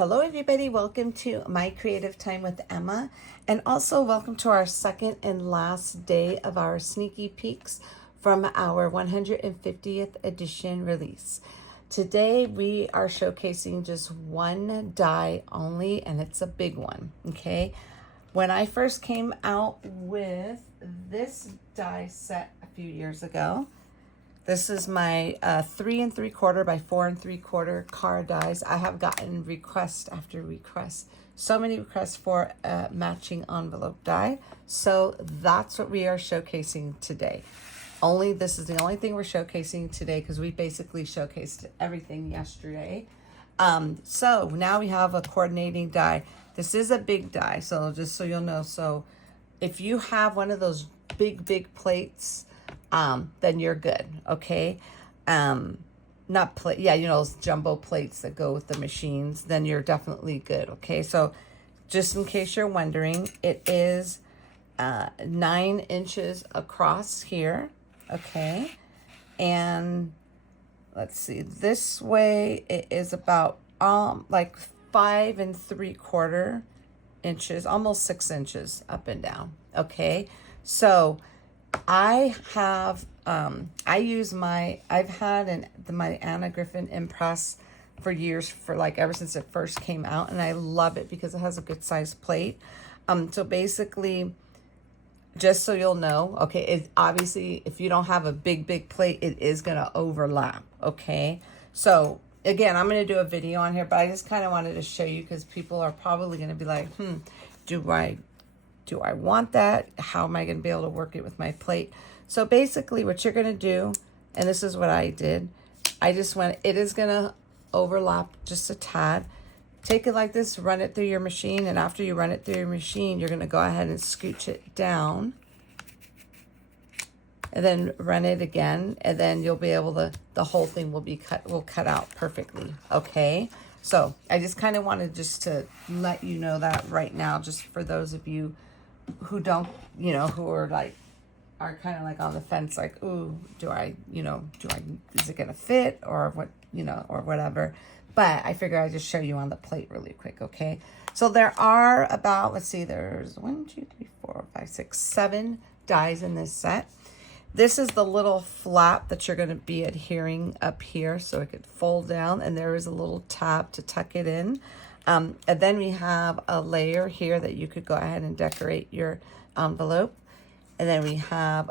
Hello everybody, welcome to My Creative Time with Emma, and also welcome to our second and last day of our sneaky peeks from our 150th edition release. Today we are showcasing just one die only, and it's a big one, okay? When I first came out with this die set a few years ago, this is my 3 3/4 by 4 3/4 card dies. I have gotten request after request. So many requests for a matching envelope die. So that's what we are showcasing today. This is the only thing we're showcasing today because we basically showcased everything yesterday. So now we have a coordinating die. This is a big die, so just so you'll know. So if you have one of those big plates, then you're good, okay? Not plate, yeah, you know, those jumbo plates that go with the machines, then you're definitely good, okay? So just in case you're wondering, it is 9 inches across here, okay? And let's see, this way it is about like 5 3/4 inches, almost 6 inches up and down, okay? So I have, I've had my Anna Griffin Impress for years, ever since it first came out, and I love it because it has a good size plate. So basically, just so you'll know, okay, it's obviously, if you don't have a big plate, it is going to overlap, okay? So again, I'm going to do a video on here, but I just kind of wanted to show you because people are probably going to be like, do I want that? How am I going to be able to work it with my plate? So basically what you're going to do, and this is what I did, it is going to overlap just a tad. Take it like this, run it through your machine, and after you run it through your machine, you're going to go ahead and scooch it down, and then run it again, and then you'll be able to, the whole thing will cut out perfectly, okay? So I just kind of wanted just to let you know that right now, just for those of you who don't, who are kind of like on the fence, like, ooh, is it gonna fit, or what, or whatever. But I figure I'd just show you on the plate really quick, okay? So there are about, let's see, there's 1, 2, 3, 4, 5, 6, 7 dies in this set. This is the little flap that you're going to be adhering up here so it could fold down, and there is a little tab to tuck it in. And then we have a layer here that you could go ahead and decorate your envelope. And then we have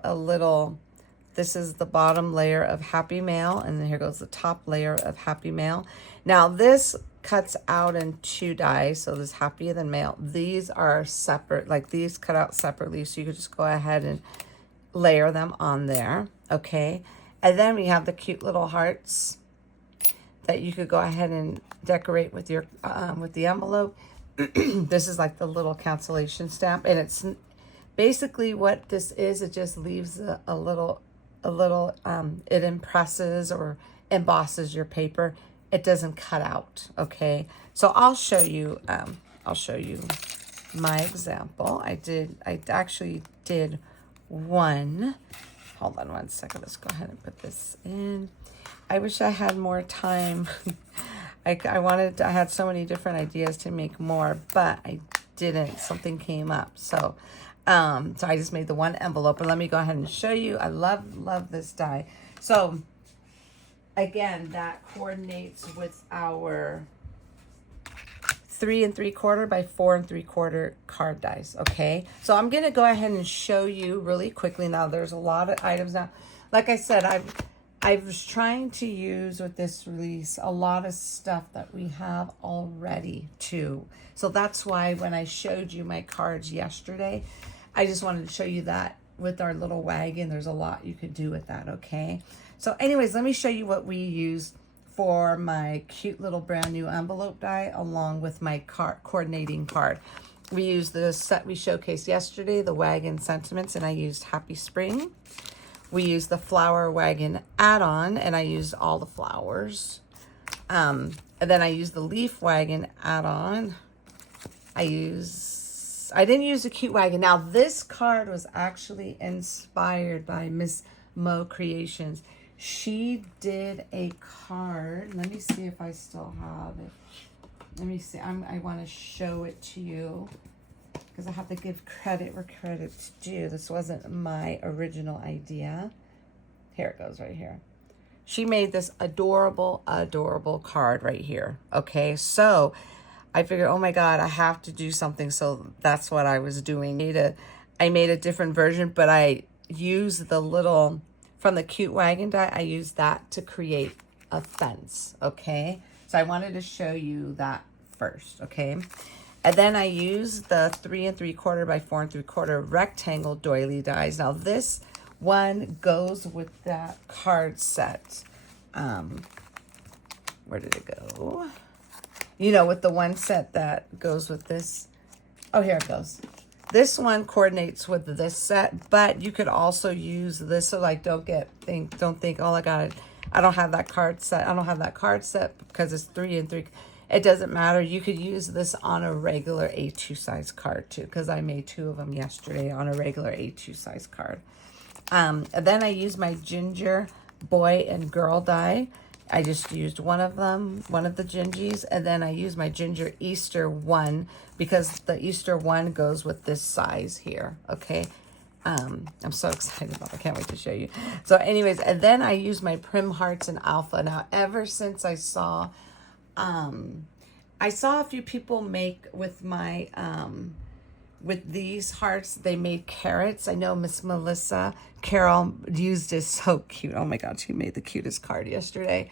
this is the bottom layer of Happy Mail, and then here goes the top layer of Happy Mail. Now this cuts out in 2 dies, so there's Happy and then Mail. These are separate, like these cut out separately, so you could just go ahead and layer them on there, okay? And then we have the cute little hearts that you could go ahead and decorate with your with the envelope. This is like the little cancellation stamp, and it's basically what this is. It just leaves a little it impresses or embosses your paper. It doesn't cut out, okay? So I'll show you my example. I actually did one. Hold on one second. Let's go ahead and put this in. I wish I had more time. I had so many different ideas to make more, but I didn't. Something came up. So I just made the one envelope, and let me go ahead and show you. I love this die. So again, that coordinates with our 3 3/4 by 4 3/4 card dies, okay? So I'm going to go ahead and show you really quickly. Now, there's a lot of items now. Like I said, I was trying to use with this release a lot of stuff that we have already too. So that's why when I showed you my cards yesterday, I just wanted to show you that with our little wagon, there's a lot you could do with that, okay? So anyways, let me show you what we used for my cute little brand new envelope die along with my coordinating card. We used the set we showcased yesterday, the Wagon Sentiments, and I used Happy Spring. We used the Flower Wagon Add-On, and I used all the flowers. And then I used the Leaf Wagon Add-On. I didn't use the Cute Wagon. Now, this card was actually inspired by Miss Mo Creations. She did a card. Let me see if I still have it. let me see. I want to show it to you because I have to give credit where credit's due. This wasn't my original idea. Here it goes right here. She made this adorable, adorable card right here. Okay, so I figured, oh my God, I have to do something. So that's what I was doing. I made a different version, but I used the little, from the cute wagon die, I used that to create a fence, okay? So I wanted to show you that first, okay? And then I used the 3 3/4 by 4 3/4 rectangle doily dies. Now this one goes with that card set. Where did it go? You know, with the one set that goes with this. Oh, here it goes. This one coordinates with this set, but you could also use this. So like, don't think, oh, I don't have that card set. I don't have that card set because it's 3 3. It doesn't matter. You could use this on a regular A2 size card too, because I made 2 of them yesterday on a regular A2 size card. And then I used my ginger boy and girl die. I just used one of them, one of the gingies, and then I used my ginger Easter one because the Easter one goes with this size here, okay? I'm so excited about it. I can't wait to show you. So anyways, and then I used my Prim Hearts and Alpha. Now, ever since I saw a few people make with my, with these hearts, they made carrots. I know Miss Melissa Carol used this, so cute. Oh my God, she made the cutest card yesterday.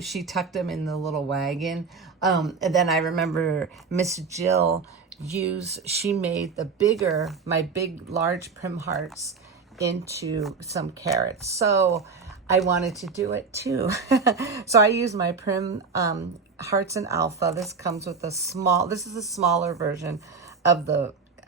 She tucked them in the little wagon. And then I remember Miss Jill she made my big large Prim Hearts into some carrots. So I wanted to do it too. So I used my Prim Hearts and Alpha. This comes with this is a smaller version of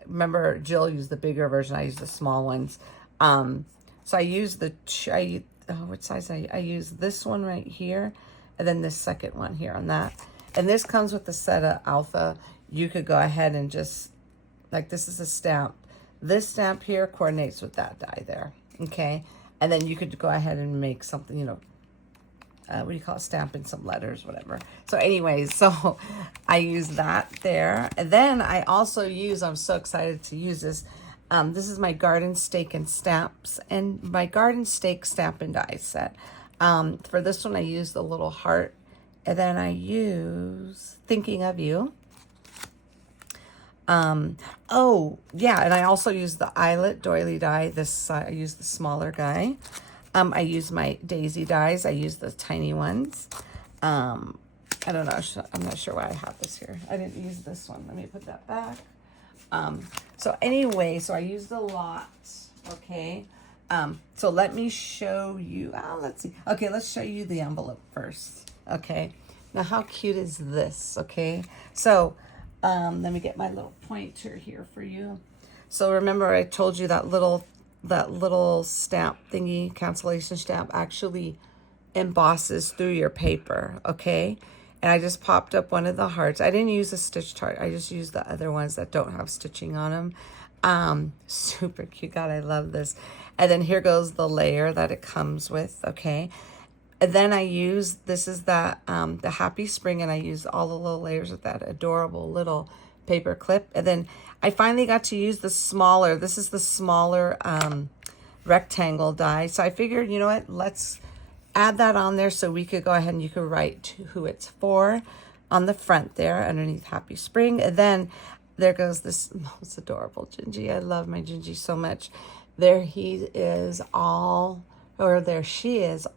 remember Jill used the bigger version. I used the small ones. So I used what size I used this one right here, and then this second one here on that. And this comes with the set of Alpha. You could go ahead and just, like, this is a stamp. This stamp here coordinates with that die there, okay? And then you could go ahead and make something, you know, what do you call it? Stamping some letters, whatever. So anyways, so I use that there. And then I also I'm so excited to use this. This is my Garden Stake and Stamps and my Garden Stake Stamp and Die set. For this one, I use the little heart. And then I use Thinking of You. Oh, yeah, and I also use the eyelet doily die. I use the smaller guy. I use my daisy dies. I use the tiny ones. I don't know. I'm not sure why I have this here. I didn't use this one. Let me put that back. So anyway, so I used a lot. Okay. So let me show you. Let's see. Okay, let's show you the envelope first. Okay. Now, how cute is this? Okay. So let me get my little pointer here for you. So remember, I told you that little stamp thingy, cancellation stamp, actually embosses through your paper, okay? And I just popped up one of the hearts. I didn't use a stitched heart. I just used the other ones that don't have stitching on them. Super cute. God, I love this. And then here goes the layer that it comes with, okay? And then this is that, the Happy Spring, and I used all the little layers with that adorable little paper clip. And then I finally got to use this is the smaller rectangle die. So I figured, you know what, let's add that on there so we could go ahead and you could write who it's for on the front there underneath Happy Spring. And then there goes this most adorable Gingy. I love my Gingy so much. There she is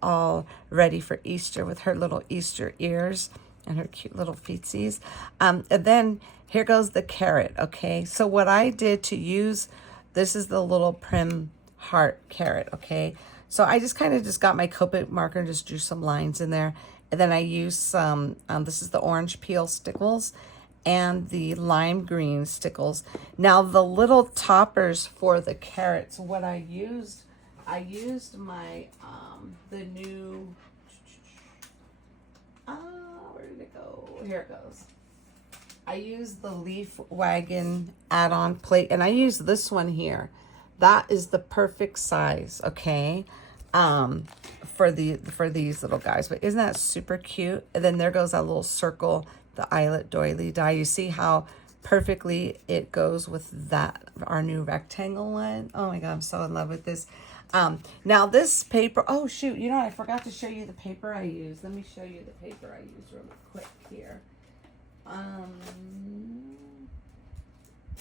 all ready for Easter with her little Easter ears and her cute little feetsies. And then here goes the carrot, okay? So what I did to use, this is the little Prim Heart carrot, okay? So I just kind of got my Copic marker and just drew some lines in there. And then I used some, this is the orange peel stickles and the lime green stickles. Now the little toppers for the carrots, what I used my, the new, where did it go? Here it goes. I used the Leaf Wagon add-on plate, and I used this one here. That is the perfect size, okay, for these little guys. But isn't that super cute? And then there goes that little circle the eyelet doily die. You see how perfectly it goes with that, our new rectangle one. Oh my God, I'm so in love with this. Now this paper, oh shoot, you know, I forgot to show you the paper I used. Let me show you the paper I used real quick here. I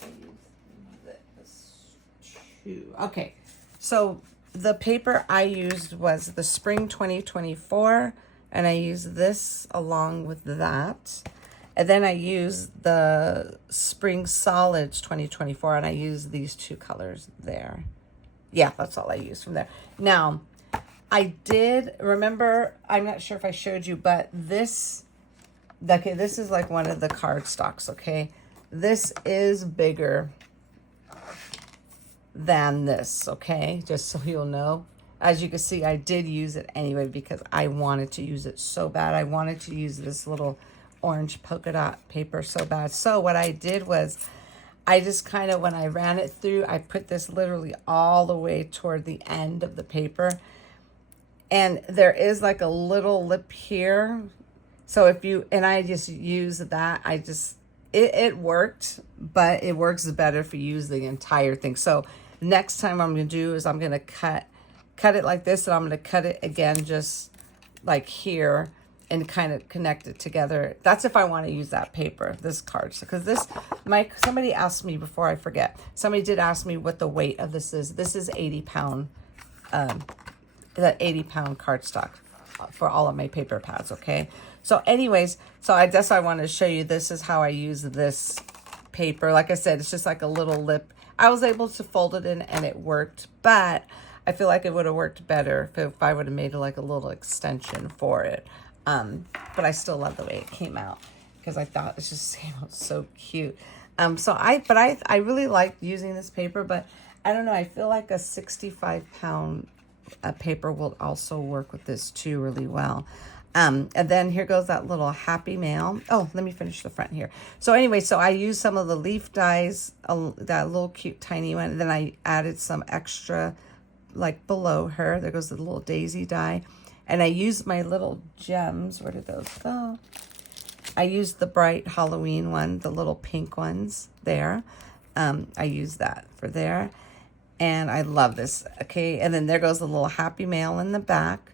used this too. Okay, so the paper I used was the Spring 2024, and I used this along with that. And then I used the Spring Solids 2024, and I used these two colors there. Yeah, that's all I used from there. Now, I did remember, I'm not sure if I showed you, but this, okay, this is like one of the cardstocks, okay? This is bigger than this, okay? Just so you'll know. As you can see, I did use it anyway because I wanted to use it so bad. I wanted to use this little orange polka dot paper so bad. So what I did was, I just kind of, when I ran it through, I put this literally all the way toward the end of the paper. And there is like a little lip here. So if you, and I just use that, it worked, but it works better if you use the entire thing. So next time I'm going to do is I'm going to cut it like this, and I'm going to cut it again just like here and kind of connect it together. That's if I want to use that paper, this card. Because this, somebody asked me before I forget, somebody did ask me what the weight of this is. This is 80 pound, that 80 pound cardstock for all of my paper pads, okay? So anyways, so I guess I want to show you, this is how I use this paper. Like I said, it's just like a little lip. I was able to fold it in and it worked, but I feel like it would have worked better if I would have made it like a little extension for it. But I still love the way it came out because I thought it just came out so cute. So I really liked using this paper, but I don't know, I feel like a 65 pound paper will also work with this too really well. And then here goes that little happy mail. Oh, let me finish the front here. So anyway, so I used some of the leaf dies, that little cute tiny one, and then I added some extra like below her. There goes the little daisy die. And I used my little gems. Where did those go? I used the bright Halloween one, the little pink ones there. I used that for there. And I love this, okay? And then there goes the little happy mail in the back.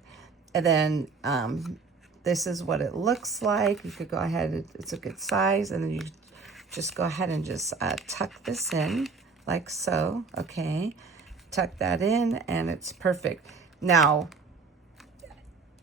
And then this is what it looks like. You could go ahead, it's a good size. And then you just go ahead and just tuck this in like so, okay? Tuck that in and it's perfect. Now,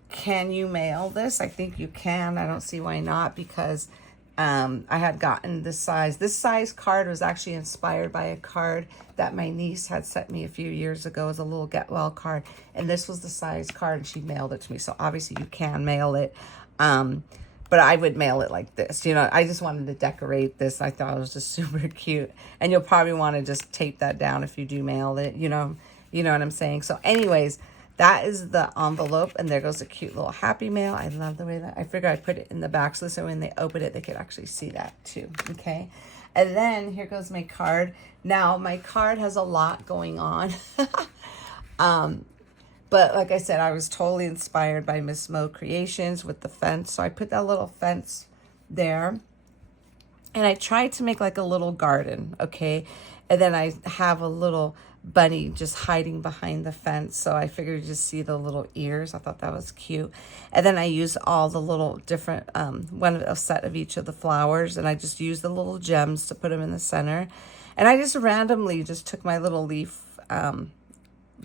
can you mail this? I think you can. I don't see why not, because I had gotten this size. This size card was actually inspired by a card that my niece had sent me a few years ago as a little get well card. And this was the size card and she mailed it to me. So obviously you can mail it. But I would mail it like this. You know, I just wanted to decorate this. I thought it was just super cute. And you'll probably want to just tape that down if you do mail it. You know what I'm saying? So anyways, that is the envelope, and there goes a cute little happy mail. I love the way that, I figured I'd put it in the back so when they open it, they could actually see that too, okay? And then here goes my card. Now, my card has a lot going on. But like I said, I was totally inspired by Miss Mo Creations with the fence. So I put that little fence there. And I tried to make like a little garden, okay? And then I have a little bunny just hiding behind the fence. So I figured you just see the little ears. I thought that was cute. And then I used all the little different, a set of each of the flowers. And I just used the little gems to put them in the center. And I just randomly just took my little leaf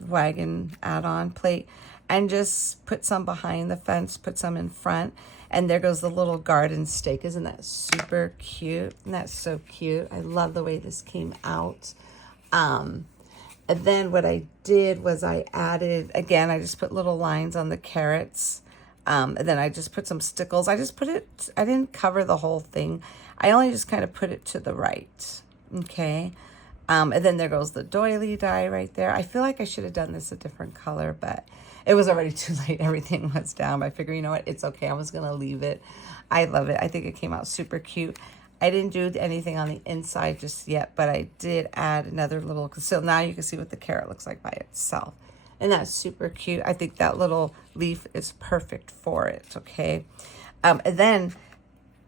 wagon add-on plate and just put some behind the fence, put some in front. And there goes the little garden stake. Isn't that super cute? And that's so cute. I love the way this came out. And then what I did was I added, again, I just put little lines on the carrots. And then I just put some stickles. I didn't cover the whole thing. I only just kind of put it to the right. Okay. And then there goes the doily die right there. I feel like I should have done this a different color, but it was already too late. Everything was down. I figured, you know what? It's okay. I was going to leave it. I love it. I think it came out super cute. I didn't do anything on the inside just yet, but I did add another little, so now you can see what the carrot looks like by itself. And that's super cute. I think that little leaf is perfect for it, okay? And then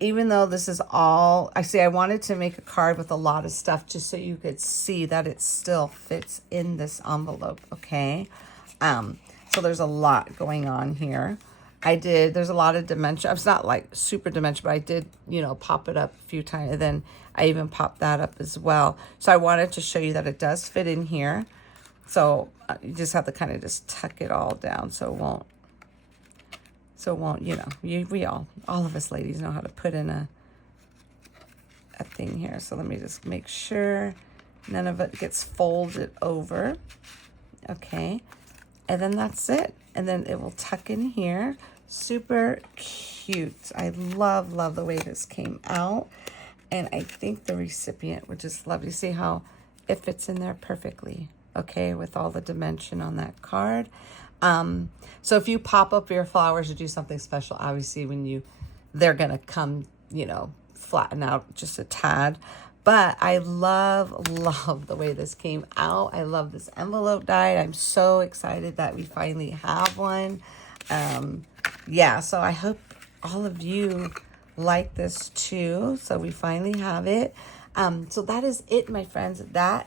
even though this is all, I wanted to make a card with a lot of stuff just so you could see that it still fits in this envelope, okay? So there's a lot going on here. There's a lot of dimension. It's not like super dimension, but I did, pop it up a few times. And then I even popped that up as well. So I wanted to show you that it does fit in here. So you just have to kind of just tuck it all down so it won't, all of us ladies know how to put in a thing here. So let me just make sure none of it gets folded over. Okay. And then that's it. And then it will tuck in here. Super cute. I love the way this came out. And I think the recipient would just love to see how it fits in there perfectly. Okay, with all the dimension on that card. So if you pop up your flowers or do something special, obviously they're gonna come, flatten out just a tad. But I love the way this came out. I love this envelope die. I'm so excited that we finally have one. Yeah, so I hope all of you like this too. So we finally have it. So that is it, my friends. That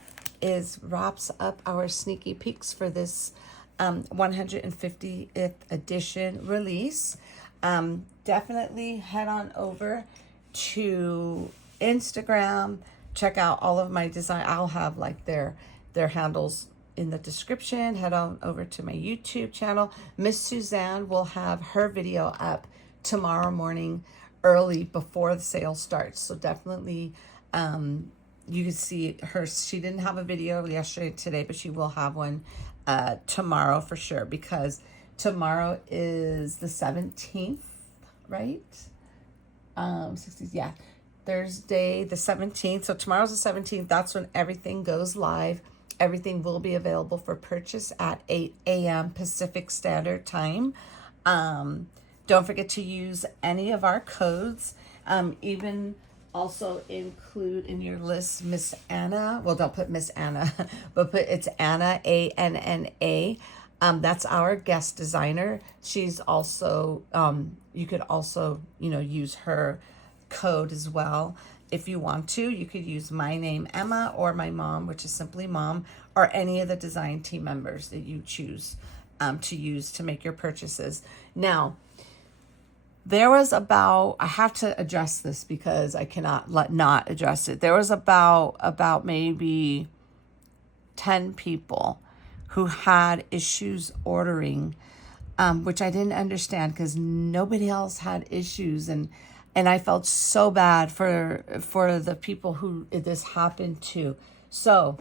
wraps up our sneaky peeks for this 150th edition release. Definitely head on over to Instagram, check out all of my design. I'll have like their handles in the description. Head on over to my YouTube channel. Miss Suzanne will have her video up tomorrow morning early before the sale starts. So definitely you can see her. She didn't have a video yesterday, today, but she will have one tomorrow for sure, because tomorrow is the 17th, right? 60s, yeah. Thursday the 17th. So tomorrow's the 17th. That's when everything goes live. Everything will be available for purchase at 8 a.m. Pacific Standard Time. Don't forget to use any of our codes. Even also include in your list Miss Anna. Well, don't put Miss Anna, but it's Anna, A-N-N-A. That's our guest designer. She's also, you could also, use her code as well. If you want to, you could use my name, Emma, or my mom, which is simply mom, or any of the design team members that you choose to use to make your purchases. Now, there was I have to address this because I cannot not address it. There was about maybe 10 people who had issues ordering, which I didn't understand because nobody else had issues. And I felt so bad for the people who this happened to. So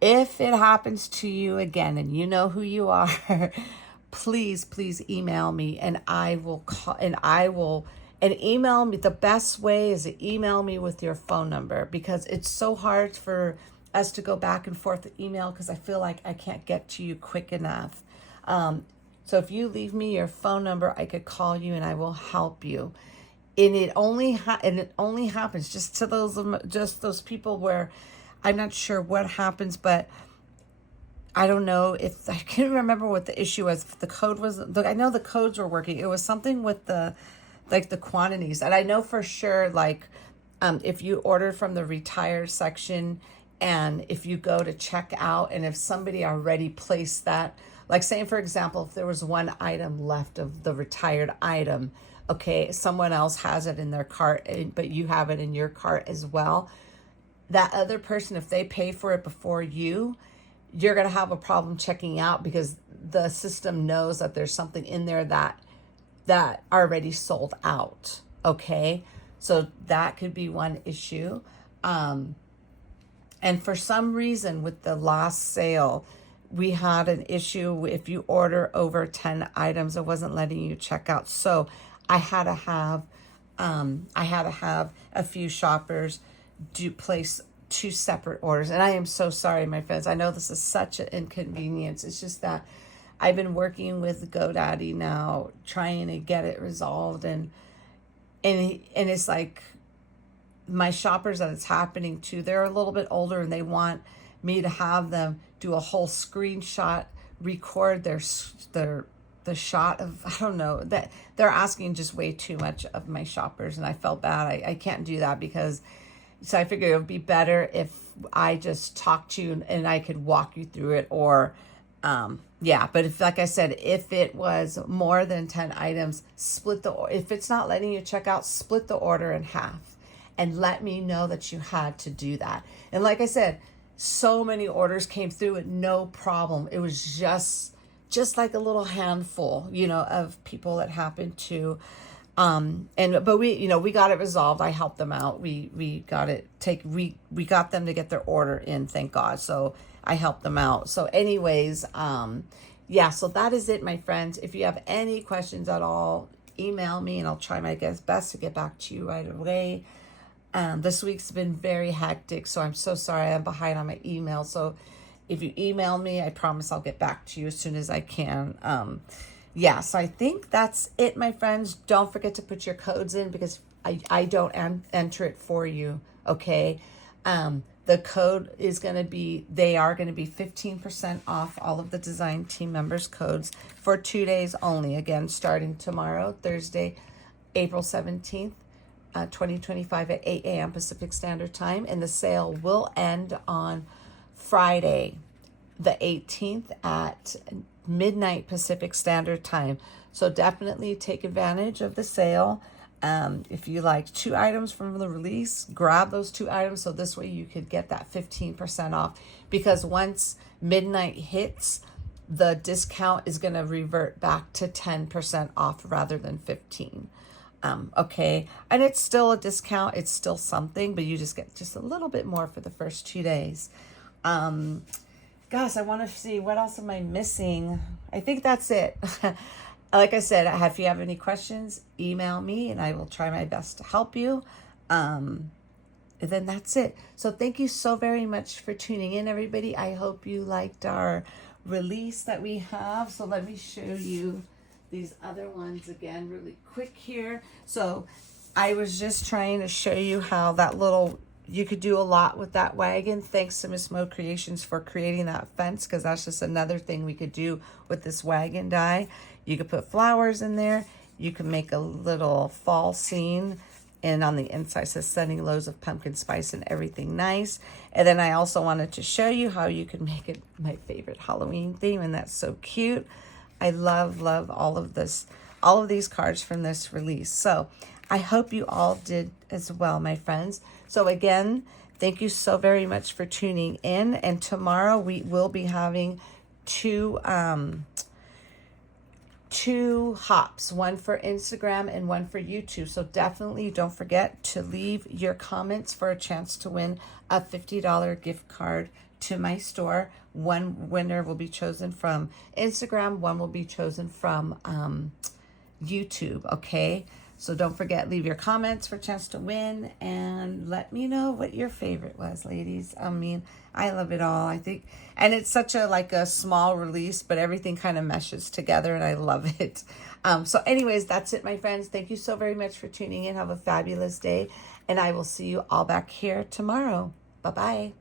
if it happens to you again and you know who you are, please email me and I will call and email me. The best way is to email me with your phone number, because it's so hard for us to go back and forth with email because I feel like I can't get to you quick enough. So if you leave me your phone number, I could call you and I will help you. And it only happens just to those people where I'm not sure what happens, but I don't know if I can't remember what the issue was. If the code was, I know the codes were working. It was something with the quantities, and I know for sure if you order from the retired section, and if you go to check out, and if somebody already placed that, like saying for example, if there was one item left of the retired item, okay, someone else has it in their cart, but you have it in your cart as well. That other person, if they pay for it before you're going to have a problem checking out because the system knows that there's something in there that already sold out. Okay. So that could be one issue. And for some reason with the last sale, we had an issue. If you order over 10 items, it wasn't letting you check out. So I had to have a few shoppers place 2 separate orders. And I am so sorry, my friends. I know this is such an inconvenience. It's just that I've been working with GoDaddy now, trying to get it resolved. And it's like my shoppers that it's happening to, they're a little bit older and they want me to have them do a whole screenshot, record their the shot of, I don't know, that they're asking just way too much of my shoppers, and I felt bad. I can't do that because, so I figured it would be better if I just talked to you and I could walk you through it, or yeah, but if, like I said, if it was more than 10 items, if it's not letting you check out, split the order in half and let me know that you had to do that. And like I said, so many orders came through with no problem. It was just like a little handful, you know, of people that happened to, but we, you know, we got it resolved. I helped them out. We got them to get their order in, thank God. So I helped them out. So anyways, yeah, so that is it, my friends. If you have any questions at all, email me and I'll try my best to get back to you right away. This week's been very hectic, so I'm so sorry I'm behind on my email. So if you email me, I promise I'll get back to you as soon as I can. Yeah, so I think that's it, my friends. Don't forget to put your codes in because I don't enter it for you, okay? The code is going to be, they are going to be 15% off all of the design team members' codes for 2 days only. Again, starting tomorrow, Thursday, April 17th. 2025 at 8 a.m. Pacific Standard Time, and the sale will end on Friday, the 18th at midnight Pacific Standard Time. So definitely take advantage of the sale. If you like 2 items from the release, grab those 2 items so this way you could get that 15% off, because once midnight hits, the discount is going to revert back to 10% off rather than 15%. Okay, and it's still a discount, it's still something, but you just get just a little bit more for the first 2 days. Gosh, I want to see, what else am I missing? I think that's it. Like I said, if you have any questions, email me and I will try my best to help you. And then that's it. So thank you so very much for tuning in, everybody. I hope you liked our release that we have. So let me show you these other ones again really quick here. So I was just trying to show you how that little, you could do a lot with that wagon. Thanks to Miss Mo Creations for creating that fence, because that's just another thing we could do with this wagon die. You could put flowers in there. You can make a little fall scene, and on the inside says sending loads of pumpkin spice and everything nice. And then I also wanted to show you how you can make it my favorite Halloween theme, and that's so cute. I love all of this, all of these cards from this release. So I hope you all did as well, my friends. So again, thank you so very much for tuning in. And tomorrow we will be having two hops, one for Instagram and one for YouTube. So definitely don't forget to leave your comments for a chance to win a $50 gift card to my store. One winner will be chosen from Instagram, one will be chosen from YouTube, okay? So don't forget, leave your comments for a chance to win, and let me know what your favorite was, ladies. I mean, I love it all, I think. And it's such a, like a small release, but everything kind of meshes together, and I love it. So anyways, that's it, my friends. Thank you so very much for tuning in. Have a fabulous day, and I will see you all back here tomorrow. Bye-bye.